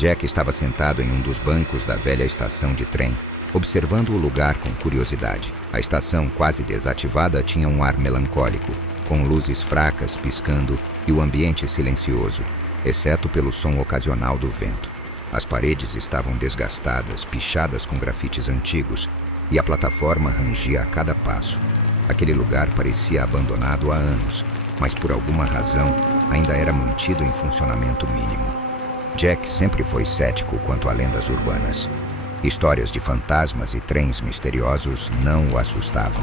Jack estava sentado em um dos bancos da velha estação de trem, observando o lugar com curiosidade. A estação, quase desativada, tinha um ar melancólico, com luzes fracas piscando e o ambiente silencioso, exceto pelo som ocasional do vento. As paredes estavam desgastadas, pichadas com grafites antigos, e a plataforma rangia a cada passo. Aquele lugar parecia abandonado há anos, mas por alguma razão ainda era mantido em funcionamento mínimo. Jack sempre foi cético quanto a lendas urbanas. Histórias de fantasmas e trens misteriosos não o assustavam,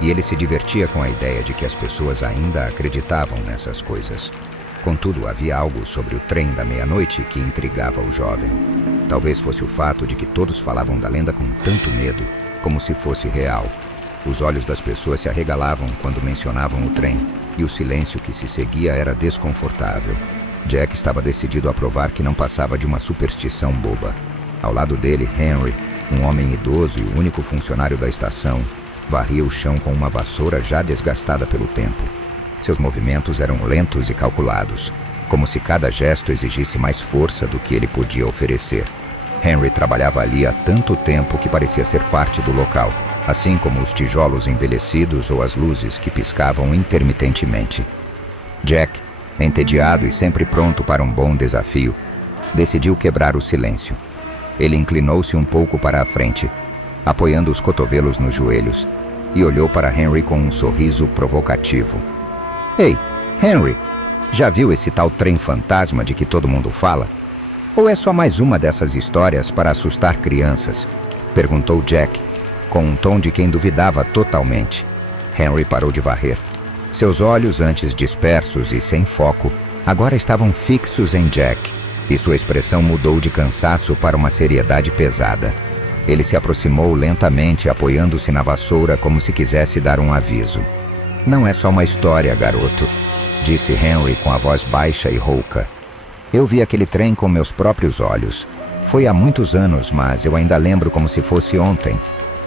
e ele se divertia com a ideia de que as pessoas ainda acreditavam nessas coisas. Contudo, havia algo sobre o trem da meia-noite que intrigava o jovem. Talvez fosse o fato de que todos falavam da lenda com tanto medo, como se fosse real. Os olhos das pessoas se arregalavam quando mencionavam o trem, e o silêncio que se seguia era desconfortável. Jack estava decidido a provar que não passava de uma superstição boba. Ao lado dele, Henry, um homem idoso e o único funcionário da estação, varria o chão com uma vassoura já desgastada pelo tempo. Seus movimentos eram lentos e calculados, como se cada gesto exigisse mais força do que ele podia oferecer. Henry trabalhava ali há tanto tempo que parecia ser parte do local, assim como os tijolos envelhecidos ou as luzes que piscavam intermitentemente. Jack, entediado e sempre pronto para um bom desafio, decidiu quebrar o silêncio. Ele inclinou-se um pouco para a frente, apoiando os cotovelos nos joelhos, e olhou para Henry com um sorriso provocativo. Ei, Henry, já viu esse tal trem fantasma de que todo mundo fala? Ou é só mais uma dessas histórias para assustar crianças? Perguntou Jack, com um tom de quem duvidava totalmente. Henry parou de varrer. Seus olhos, antes dispersos e sem foco, agora estavam fixos em Jack, e sua expressão mudou de cansaço para uma seriedade pesada. Ele se aproximou lentamente, apoiando-se na vassoura como se quisesse dar um aviso. Não é só uma história, garoto, disse Henry com a voz baixa e rouca. Eu vi aquele trem com meus próprios olhos. Foi há muitos anos, mas eu ainda lembro como se fosse ontem.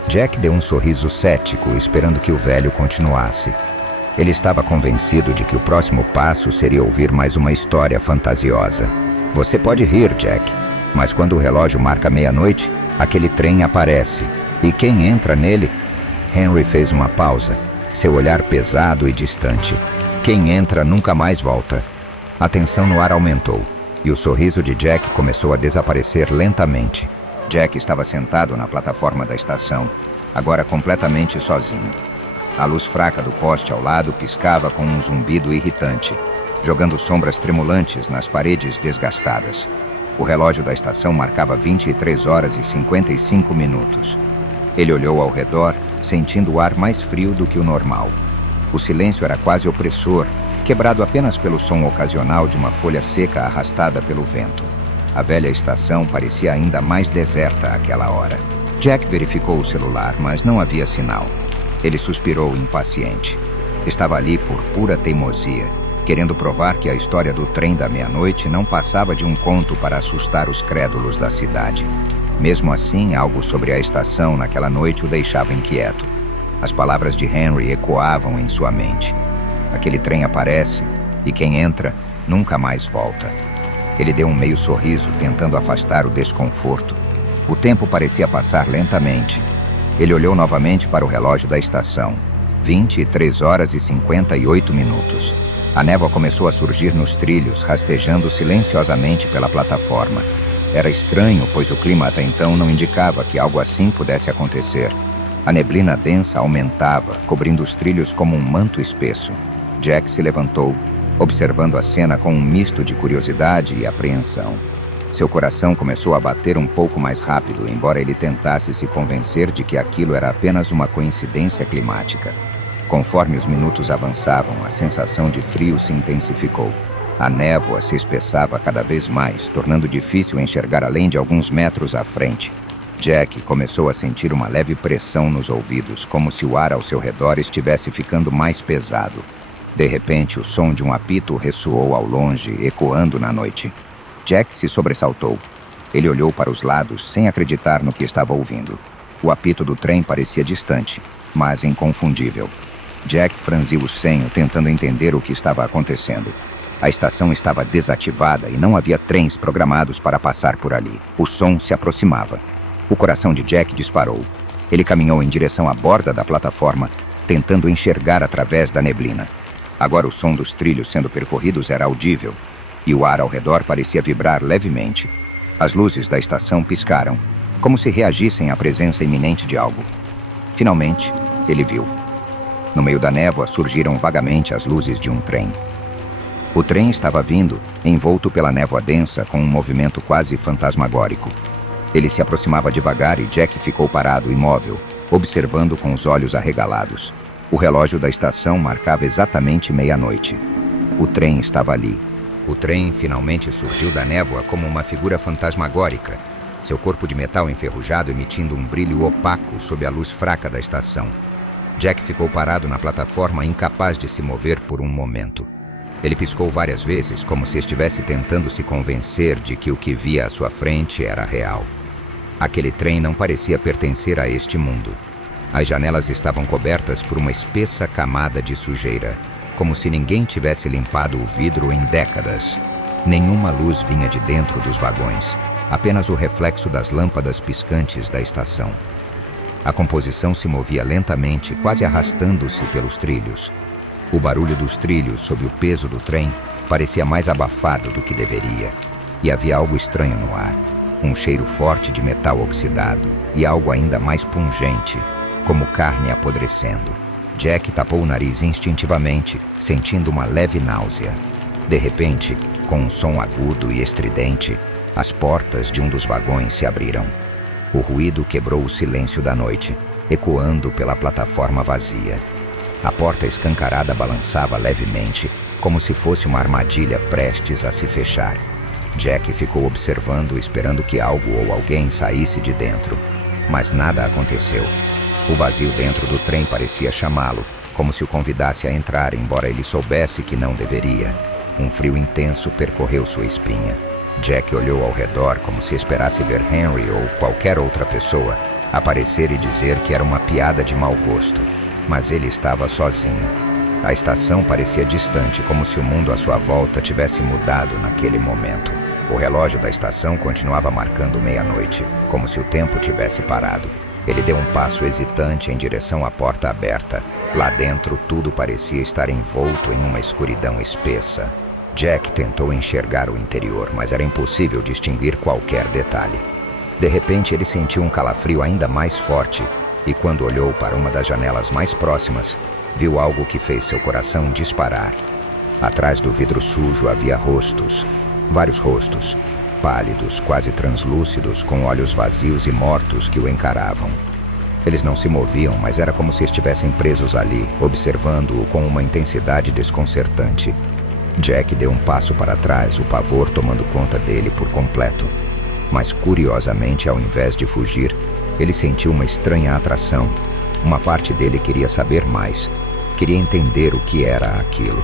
Jack deu um sorriso cético, esperando que o velho continuasse. Ele estava convencido de que o próximo passo seria ouvir mais uma história fantasiosa. Você pode rir, Jack, mas quando o relógio marca meia-noite, aquele trem aparece. E quem entra nele? Henry fez uma pausa, seu olhar pesado e distante. Quem entra nunca mais volta. A tensão no ar aumentou, e o sorriso de Jack começou a desaparecer lentamente. Jack estava sentado na plataforma da estação, agora completamente sozinho. A luz fraca do poste ao lado piscava com um zumbido irritante, jogando sombras tremulantes nas paredes desgastadas. O relógio da estação marcava 23 horas e 55 minutos. Ele olhou ao redor, sentindo o ar mais frio do que o normal. O silêncio era quase opressor, quebrado apenas pelo som ocasional de uma folha seca arrastada pelo vento. A velha estação parecia ainda mais deserta àquela hora. Jack verificou o celular, mas não havia sinal. Ele suspirou impaciente. Estava ali por pura teimosia, querendo provar que a história do trem da meia-noite não passava de um conto para assustar os crédulos da cidade. Mesmo assim, algo sobre a estação naquela noite o deixava inquieto. As palavras de Henry ecoavam em sua mente. Aquele trem aparece, e quem entra nunca mais volta. Ele deu um meio sorriso, tentando afastar o desconforto. O tempo parecia passar lentamente. Ele olhou novamente para o relógio da estação. 23 horas e 58 minutos. A névoa começou a surgir nos trilhos, rastejando silenciosamente pela plataforma. Era estranho, pois o clima até então não indicava que algo assim pudesse acontecer. A neblina densa aumentava, cobrindo os trilhos como um manto espesso. Jack se levantou, observando a cena com um misto de curiosidade e apreensão. Seu coração começou a bater um pouco mais rápido, embora ele tentasse se convencer de que aquilo era apenas uma coincidência climática. Conforme os minutos avançavam, a sensação de frio se intensificou. A névoa se espessava cada vez mais, tornando difícil enxergar além de alguns metros à frente. Jack começou a sentir uma leve pressão nos ouvidos, como se o ar ao seu redor estivesse ficando mais pesado. De repente, o som de um apito ressoou ao longe, ecoando na noite. Jack se sobressaltou. Ele olhou para os lados, sem acreditar no que estava ouvindo. O apito do trem parecia distante, mas inconfundível. Jack franziu o senho, tentando entender o que estava acontecendo. A estação estava desativada e não havia trens programados para passar por ali. O som se aproximava. O coração de Jack disparou. Ele caminhou em direção à borda da plataforma, tentando enxergar através da neblina. Agora o som dos trilhos sendo percorridos era audível, e o ar ao redor parecia vibrar levemente. As luzes da estação piscaram, como se reagissem à presença iminente de algo. Finalmente, ele viu. No meio da névoa surgiram vagamente as luzes de um trem. O trem estava vindo, envolto pela névoa densa, com um movimento quase fantasmagórico. Ele se aproximava devagar e Jack ficou parado, imóvel, observando com os olhos arregalados. O relógio da estação marcava exatamente meia-noite. O trem estava ali. O trem finalmente surgiu da névoa como uma figura fantasmagórica, seu corpo de metal enferrujado emitindo um brilho opaco sob a luz fraca da estação. Jack ficou parado na plataforma, incapaz de se mover por um momento. Ele piscou várias vezes, como se estivesse tentando se convencer de que o que via à sua frente era real. Aquele trem não parecia pertencer a este mundo. As janelas estavam cobertas por uma espessa camada de sujeira, como se ninguém tivesse limpado o vidro em décadas. Nenhuma luz vinha de dentro dos vagões, apenas o reflexo das lâmpadas piscantes da estação. A composição se movia lentamente, quase arrastando-se pelos trilhos. O barulho dos trilhos sob o peso do trem parecia mais abafado do que deveria, e havia algo estranho no ar, um cheiro forte de metal oxidado e algo ainda mais pungente, como carne apodrecendo. Jack tapou o nariz instintivamente, sentindo uma leve náusea. De repente, com um som agudo e estridente, as portas de um dos vagões se abriram. O ruído quebrou o silêncio da noite, ecoando pela plataforma vazia. A porta escancarada balançava levemente, como se fosse uma armadilha prestes a se fechar. Jack ficou observando, esperando que algo ou alguém saísse de dentro. Mas nada aconteceu. O vazio dentro do trem parecia chamá-lo, como se o convidasse a entrar, embora ele soubesse que não deveria. Um frio intenso percorreu sua espinha. Jack olhou ao redor como se esperasse ver Henry ou qualquer outra pessoa aparecer e dizer que era uma piada de mau gosto. Mas ele estava sozinho. A estação parecia distante, como se o mundo à sua volta tivesse mudado naquele momento. O relógio da estação continuava marcando meia-noite, como se o tempo tivesse parado. Ele deu um passo hesitante em direção à porta aberta. Lá dentro, tudo parecia estar envolto em uma escuridão espessa. Jack tentou enxergar o interior, mas era impossível distinguir qualquer detalhe. De repente, ele sentiu um calafrio ainda mais forte, e quando olhou para uma das janelas mais próximas, viu algo que fez seu coração disparar. Atrás do vidro sujo havia rostos, vários rostos, pálidos, quase translúcidos, com olhos vazios e mortos que o encaravam. Eles não se moviam, mas era como se estivessem presos ali, observando-o com uma intensidade desconcertante. Jack deu um passo para trás, o pavor tomando conta dele por completo. Mas, curiosamente, ao invés de fugir, ele sentiu uma estranha atração. Uma parte dele queria saber mais. Queria entender o que era aquilo.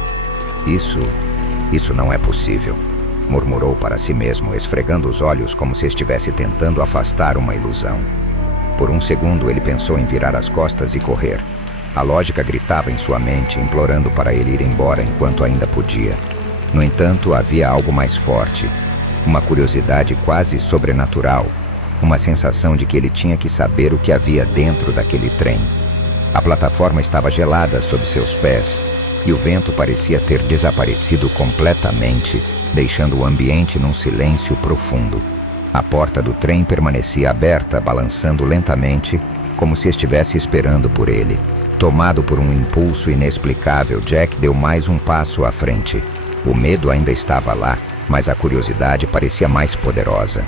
Isso não é possível, murmurou para si mesmo, esfregando os olhos como se estivesse tentando afastar uma ilusão. Por um segundo ele pensou em virar as costas e correr. A lógica gritava em sua mente, implorando para ele ir embora enquanto ainda podia. No entanto, havia algo mais forte. Uma curiosidade quase sobrenatural. Uma sensação de que ele tinha que saber o que havia dentro daquele trem. A plataforma estava gelada sob seus pés, e o vento parecia ter desaparecido completamente, deixando o ambiente num silêncio profundo. A porta do trem permanecia aberta, balançando lentamente, como se estivesse esperando por ele. Tomado por um impulso inexplicável, Jack deu mais um passo à frente. O medo ainda estava lá, mas a curiosidade parecia mais poderosa.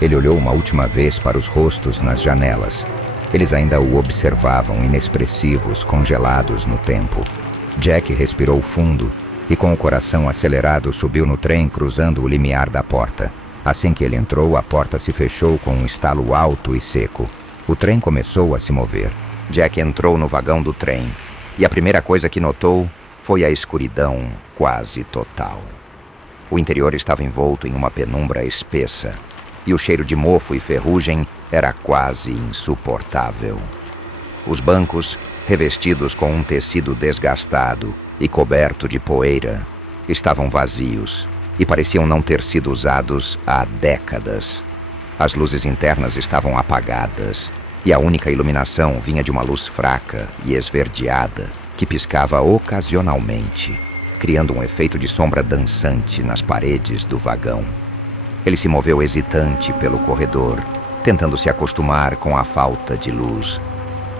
Ele olhou uma última vez para os rostos nas janelas. Eles ainda o observavam, inexpressivos, congelados no tempo. Jack respirou fundo e, com o coração acelerado, subiu no trem, cruzando o limiar da porta. Assim que ele entrou, a porta se fechou com um estalo alto e seco. O trem começou a se mover. Jack entrou no vagão do trem, e a primeira coisa que notou foi a escuridão quase total. O interior estava envolto em uma penumbra espessa, e o cheiro de mofo e ferrugem era quase insuportável. Os bancos, revestidos com um tecido desgastado e coberto de poeira, estavam vazios e pareciam não ter sido usados há décadas. As luzes internas estavam apagadas e a única iluminação vinha de uma luz fraca e esverdeada que piscava ocasionalmente, criando um efeito de sombra dançante nas paredes do vagão. Ele se moveu hesitante pelo corredor, tentando se acostumar com a falta de luz.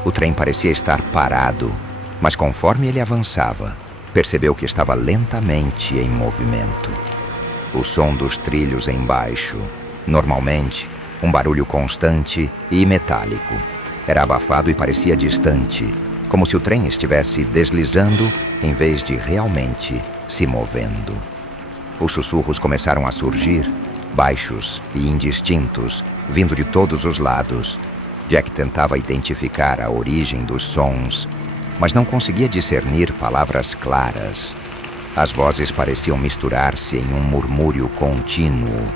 O trem parecia estar parado, mas conforme ele avançava, percebeu que estava lentamente em movimento. O som dos trilhos embaixo, normalmente, um barulho constante e metálico, era abafado e parecia distante, como se o trem estivesse deslizando em vez de realmente se movendo. Os sussurros começaram a surgir, baixos e indistintos, vindo de todos os lados. Jack tentava identificar a origem dos sons, mas não conseguia discernir palavras claras. As vozes pareciam misturar-se em um murmúrio contínuo,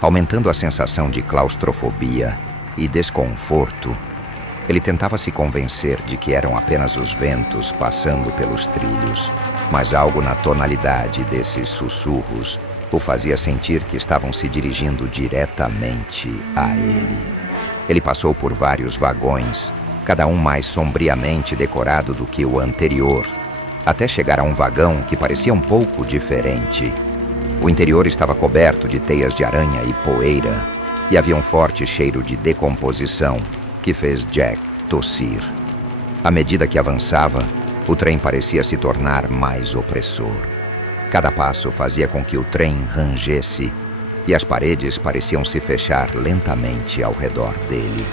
aumentando a sensação de claustrofobia e desconforto. Ele tentava se convencer de que eram apenas os ventos passando pelos trilhos, mas algo na tonalidade desses sussurros o fazia sentir que estavam se dirigindo diretamente a ele. Ele passou por vários vagões, cada um mais sombriamente decorado do que o anterior, até chegar a um vagão que parecia um pouco diferente. O interior estava coberto de teias de aranha e poeira, e havia um forte cheiro de decomposição que fez Jack tossir. À medida que avançava, o trem parecia se tornar mais opressor. Cada passo fazia com que o trem rangesse, e as paredes pareciam se fechar lentamente ao redor dele.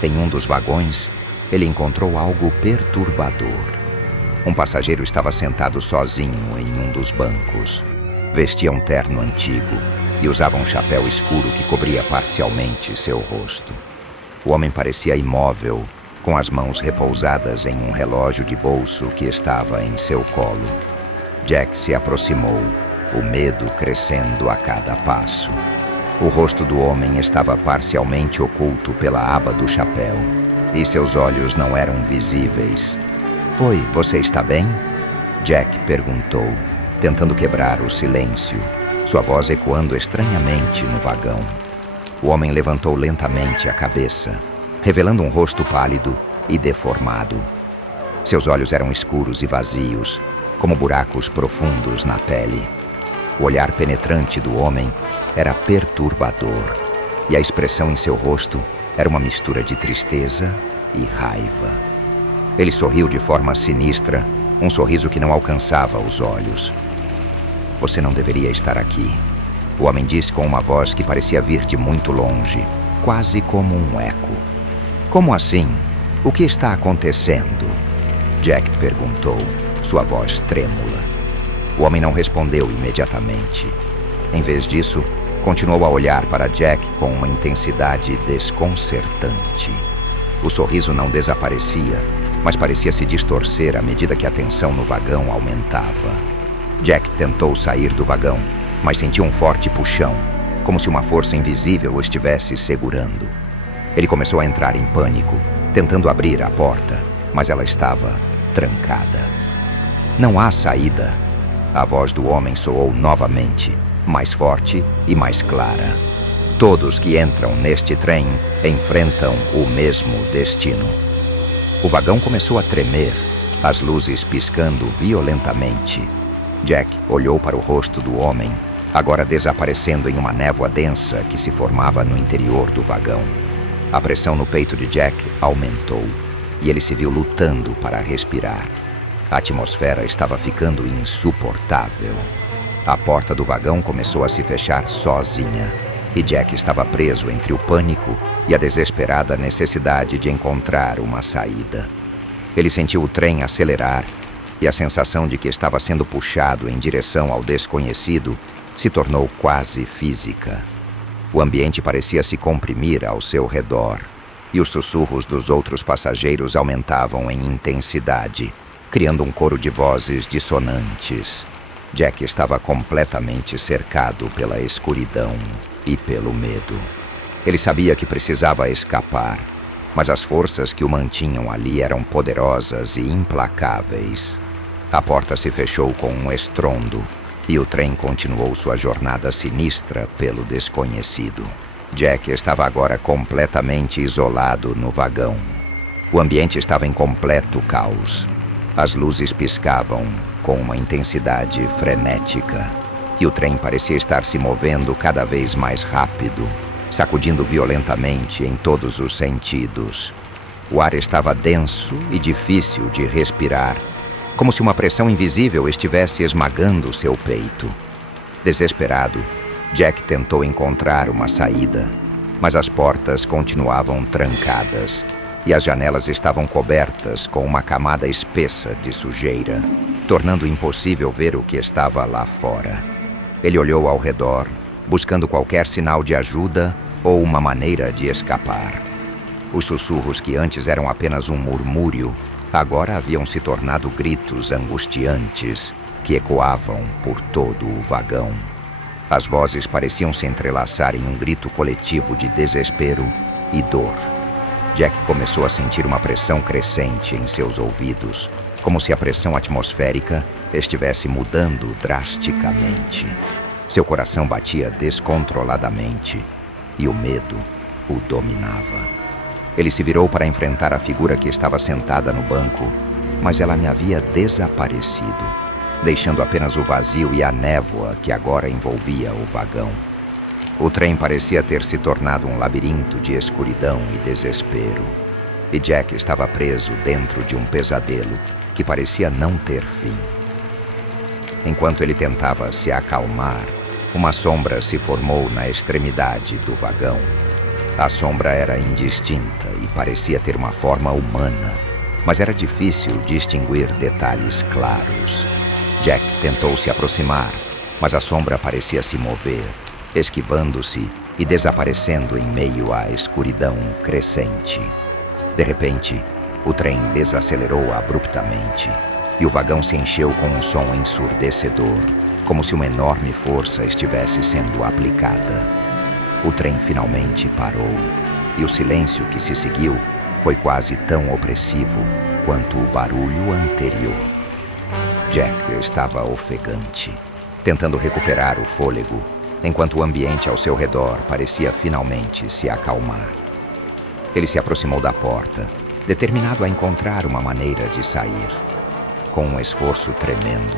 Em um dos vagões, ele encontrou algo perturbador. Um passageiro estava sentado sozinho em um dos bancos. Vestia um terno antigo e usava um chapéu escuro que cobria parcialmente seu rosto. O homem parecia imóvel, com as mãos repousadas em um relógio de bolso que estava em seu colo. Jack se aproximou, o medo crescendo a cada passo. O rosto do homem estava parcialmente oculto pela aba do chapéu, e seus olhos não eram visíveis. "Oi, você está bem?" Jack perguntou, tentando quebrar o silêncio, sua voz ecoando estranhamente no vagão. O homem levantou lentamente a cabeça, revelando um rosto pálido e deformado. Seus olhos eram escuros e vazios, como buracos profundos na pele. O olhar penetrante do homem era perturbador, e a expressão em seu rosto era uma mistura de tristeza e raiva. Ele sorriu de forma sinistra, um sorriso que não alcançava os olhos. "Você não deveria estar aqui", o homem disse com uma voz que parecia vir de muito longe, quase como um eco. "Como assim? O que está acontecendo?" Jack perguntou, sua voz trêmula. O homem não respondeu imediatamente. Em vez disso, continuou a olhar para Jack com uma intensidade desconcertante. O sorriso não desaparecia, mas parecia se distorcer à medida que a tensão no vagão aumentava. Jack tentou sair do vagão, mas sentiu um forte puxão, como se uma força invisível o estivesse segurando. Ele começou a entrar em pânico, tentando abrir a porta, mas ela estava trancada. "Não há saída." A voz do homem soou novamente, mais forte e mais clara. "Todos que entram neste trem enfrentam o mesmo destino." O vagão começou a tremer, as luzes piscando violentamente. Jack olhou para o rosto do homem, agora desaparecendo em uma névoa densa que se formava no interior do vagão. A pressão no peito de Jack aumentou, e ele se viu lutando para respirar. A atmosfera estava ficando insuportável. A porta do vagão começou a se fechar sozinha, e Jack estava preso entre o pânico e a desesperada necessidade de encontrar uma saída. Ele sentiu o trem acelerar, e a sensação de que estava sendo puxado em direção ao desconhecido se tornou quase física. O ambiente parecia se comprimir ao seu redor, e os sussurros dos outros passageiros aumentavam em intensidade, criando um coro de vozes dissonantes. Jack estava completamente cercado pela escuridão e pelo medo. Ele sabia que precisava escapar, mas as forças que o mantinham ali eram poderosas e implacáveis. A porta se fechou com um estrondo, E o trem continuou sua jornada sinistra pelo desconhecido. Jack estava agora completamente isolado no vagão. O ambiente estava em completo caos. As luzes piscavam com uma intensidade frenética. E o trem parecia estar se movendo cada vez mais rápido, sacudindo violentamente em todos os sentidos. O ar estava denso e difícil de respirar, como se uma pressão invisível estivesse esmagando seu peito. Desesperado, Jack tentou encontrar uma saída, mas as portas continuavam trancadas e as janelas estavam cobertas com uma camada espessa de sujeira, tornando impossível ver o que estava lá fora. Ele olhou ao redor, buscando qualquer sinal de ajuda ou uma maneira de escapar. Os sussurros que antes eram apenas um murmúrio, agora haviam se tornado gritos angustiantes que ecoavam por todo o vagão. As vozes pareciam se entrelaçar em um grito coletivo de desespero e dor. Jack começou a sentir uma pressão crescente em seus ouvidos, como se a pressão atmosférica estivesse mudando drasticamente. Seu coração batia descontroladamente e o medo o dominava. Ele se virou para enfrentar a figura que estava sentada no banco, mas ela me havia desaparecido, deixando apenas o vazio e a névoa que agora envolvia o vagão. O trem parecia ter se tornado um labirinto de escuridão e desespero, e Jack estava preso dentro de um pesadelo que parecia não ter fim. Enquanto ele tentava se acalmar, uma sombra se formou na extremidade do vagão. A sombra era indistinta e parecia ter uma forma humana, mas era difícil distinguir detalhes claros. Jack tentou se aproximar, mas a sombra parecia se mover, esquivando-se e desaparecendo em meio à escuridão crescente. De repente, o trem desacelerou abruptamente e o vagão se encheu com um som ensurdecedor, como se uma enorme força estivesse sendo aplicada. O trem finalmente parou e o silêncio que se seguiu foi quase tão opressivo quanto o barulho anterior. Jack estava ofegante, tentando recuperar o fôlego, enquanto o ambiente ao seu redor parecia finalmente se acalmar. Ele se aproximou da porta, determinado a encontrar uma maneira de sair. Com um esforço tremendo,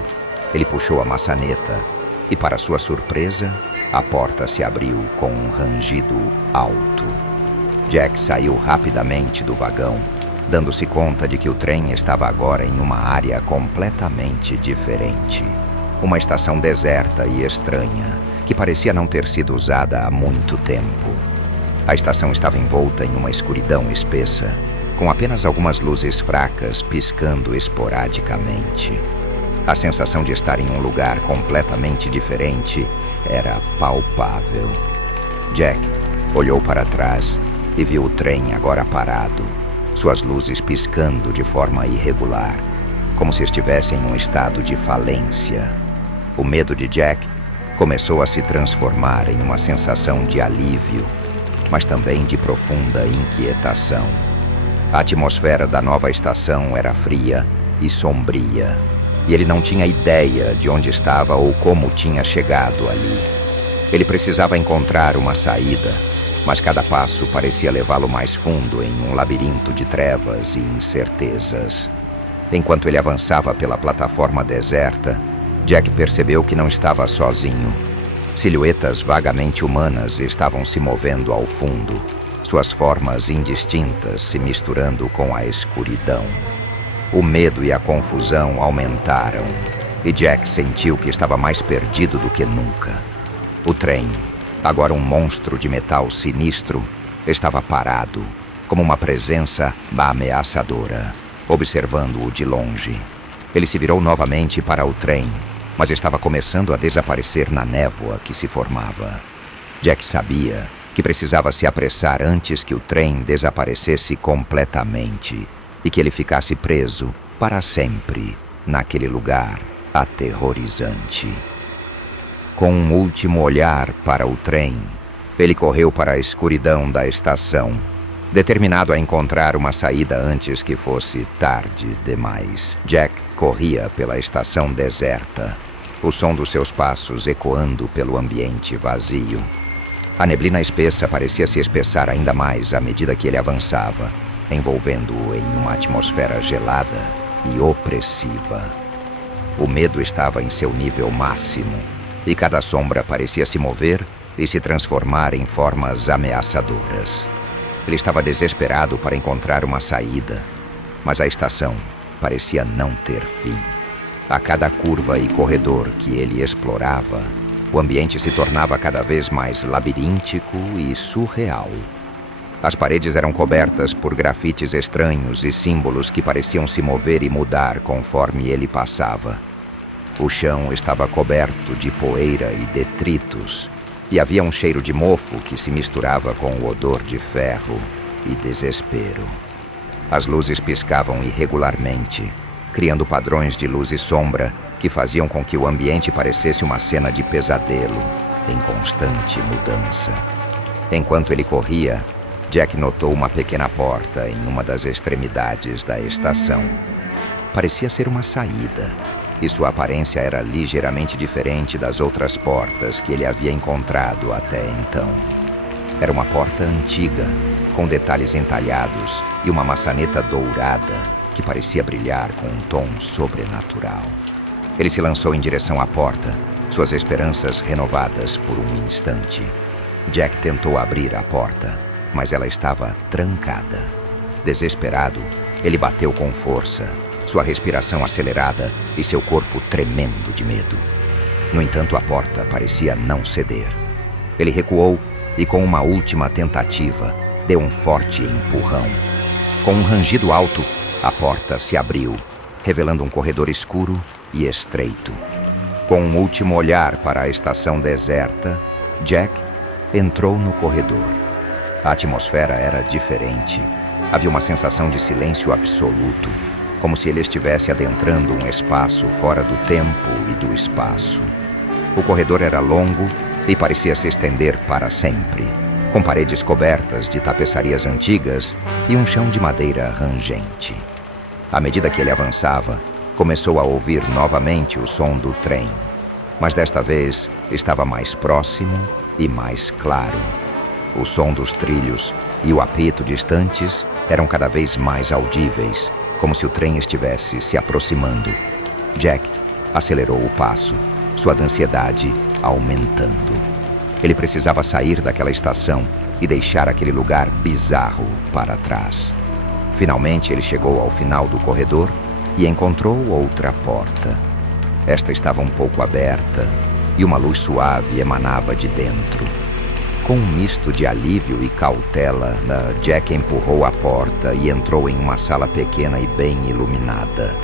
ele puxou a maçaneta e, para sua surpresa, a porta se abriu com um rangido alto. Jack saiu rapidamente do vagão, dando-se conta de que o trem estava agora em uma área completamente diferente. Uma estação deserta e estranha, que parecia não ter sido usada há muito tempo. A estação estava envolta em uma escuridão espessa, com apenas algumas luzes fracas piscando esporadicamente. A sensação de estar em um lugar completamente diferente era palpável. Jack olhou para trás e viu o trem agora parado, suas luzes piscando de forma irregular, como se estivesse em um estado de falência. O medo de Jack começou a se transformar em uma sensação de alívio, mas também de profunda inquietação. A atmosfera da nova estação era fria e sombria, e ele não tinha ideia de onde estava ou como tinha chegado ali. Ele precisava encontrar uma saída, mas cada passo parecia levá-lo mais fundo em um labirinto de trevas e incertezas. Enquanto ele avançava pela plataforma deserta, Jack percebeu que não estava sozinho. Silhuetas vagamente humanas estavam se movendo ao fundo, suas formas indistintas se misturando com a escuridão. O medo e a confusão aumentaram, e Jack sentiu que estava mais perdido do que nunca. O trem, agora um monstro de metal sinistro, estava parado, como uma presença ameaçadora, observando-o de longe. Ele se virou novamente para o trem, mas estava começando a desaparecer na névoa que se formava. Jack sabia que precisava se apressar antes que o trem desaparecesse completamente e que ele ficasse preso para sempre naquele lugar aterrorizante. Com um último olhar para o trem, ele correu para a escuridão da estação, determinado a encontrar uma saída antes que fosse tarde demais. Jack corria pela estação deserta, o som dos seus passos ecoando pelo ambiente vazio. A neblina espessa parecia se espessar ainda mais à medida que ele avançava, envolvendo-o em uma atmosfera gelada e opressiva. O medo estava em seu nível máximo, e cada sombra parecia se mover e se transformar em formas ameaçadoras. Ele estava desesperado para encontrar uma saída, mas a estação parecia não ter fim. A cada curva e corredor que ele explorava, o ambiente se tornava cada vez mais labiríntico e surreal. As paredes eram cobertas por grafites estranhos e símbolos que pareciam se mover e mudar conforme ele passava. O chão estava coberto de poeira e detritos, e havia um cheiro de mofo que se misturava com o odor de ferro e desespero. As luzes piscavam irregularmente, criando padrões de luz e sombra que faziam com que o ambiente parecesse uma cena de pesadelo em constante mudança. Enquanto ele corria, Jack notou uma pequena porta em uma das extremidades da estação. Parecia ser uma saída, e sua aparência era ligeiramente diferente das outras portas que ele havia encontrado até então. Era uma porta antiga, com detalhes entalhados e uma maçaneta dourada que parecia brilhar com um tom sobrenatural. Ele se lançou em direção à porta, suas esperanças renovadas por um instante. Jack tentou abrir a porta, mas ela estava trancada. Desesperado, ele bateu com força, sua respiração acelerada e seu corpo tremendo de medo. No entanto, a porta parecia não ceder. Ele recuou e, com uma última tentativa, deu um forte empurrão. Com um rangido alto, a porta se abriu, revelando um corredor escuro e estreito. Com um último olhar para a estação deserta, Jack entrou no corredor. A atmosfera era diferente. Havia uma sensação de silêncio absoluto, como se ele estivesse adentrando um espaço fora do tempo e do espaço. O corredor era longo e parecia se estender para sempre, com paredes cobertas de tapeçarias antigas e um chão de madeira rangente. À medida que ele avançava, começou a ouvir novamente o som do trem, mas desta vez estava mais próximo e mais claro. O som dos trilhos e o apito distantes eram cada vez mais audíveis, como se o trem estivesse se aproximando. Jack acelerou o passo, sua ansiedade aumentando. Ele precisava sair daquela estação e deixar aquele lugar bizarro para trás. Finalmente ele chegou ao final do corredor e encontrou outra porta. Esta estava um pouco aberta e uma luz suave emanava de dentro. Com um misto de alívio e cautela, Jack empurrou a porta e entrou em uma sala pequena e bem iluminada.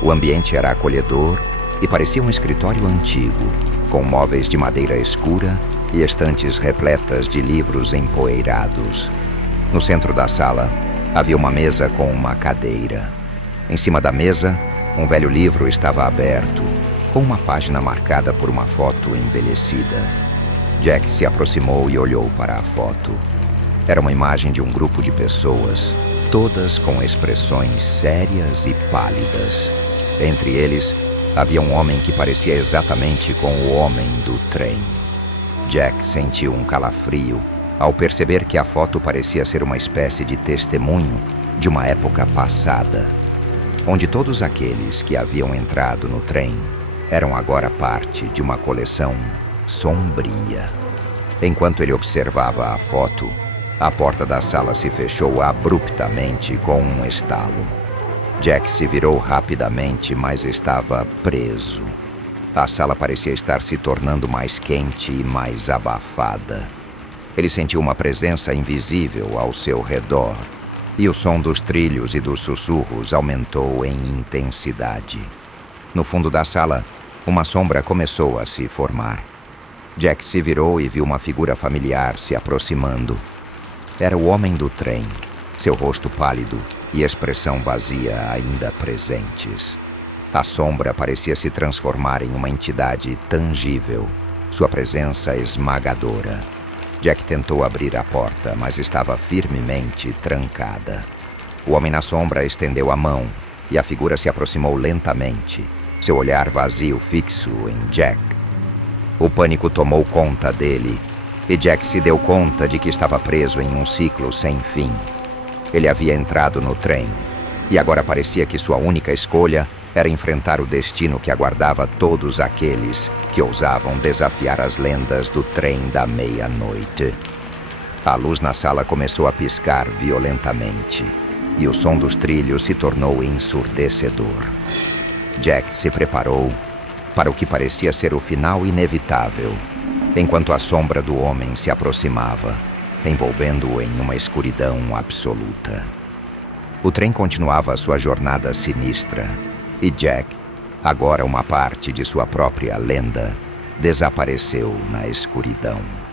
O ambiente era acolhedor e parecia um escritório antigo, com móveis de madeira escura e estantes repletas de livros empoeirados. No centro da sala, havia uma mesa com uma cadeira. Em cima da mesa, um velho livro estava aberto, com uma página marcada por uma foto envelhecida. Jack se aproximou e olhou para a foto. Era uma imagem de um grupo de pessoas, todas com expressões sérias e pálidas. Entre eles, havia um homem que parecia exatamente com o homem do trem. Jack sentiu um calafrio ao perceber que a foto parecia ser uma espécie de testemunho de uma época passada, onde todos aqueles que haviam entrado no trem eram agora parte de uma coleção sombria. Enquanto ele observava a foto, a porta da sala se fechou abruptamente com um estalo. Jack se virou rapidamente, mas estava preso. A sala parecia estar se tornando mais quente e mais abafada. Ele sentiu uma presença invisível ao seu redor, e o som dos trilhos e dos sussurros aumentou em intensidade. No fundo da sala, uma sombra começou a se formar. Jack se virou e viu uma figura familiar se aproximando. Era o homem do trem, seu rosto pálido e expressão vazia ainda presentes. A sombra parecia se transformar em uma entidade tangível, sua presença esmagadora. Jack tentou abrir a porta, mas estava firmemente trancada. O homem na sombra estendeu a mão e a figura se aproximou lentamente, seu olhar vazio fixo em Jack. O pânico tomou conta dele, e Jack se deu conta de que estava preso em um ciclo sem fim. Ele havia entrado no trem, e agora parecia que sua única escolha era enfrentar o destino que aguardava todos aqueles que ousavam desafiar as lendas do trem da meia-noite. A luz na sala começou a piscar violentamente, e o som dos trilhos se tornou ensurdecedor. Jack se preparou para o que parecia ser o final inevitável, enquanto a sombra do homem se aproximava, envolvendo-o em uma escuridão absoluta. O trem continuava sua jornada sinistra, e Jack, agora uma parte de sua própria lenda, desapareceu na escuridão.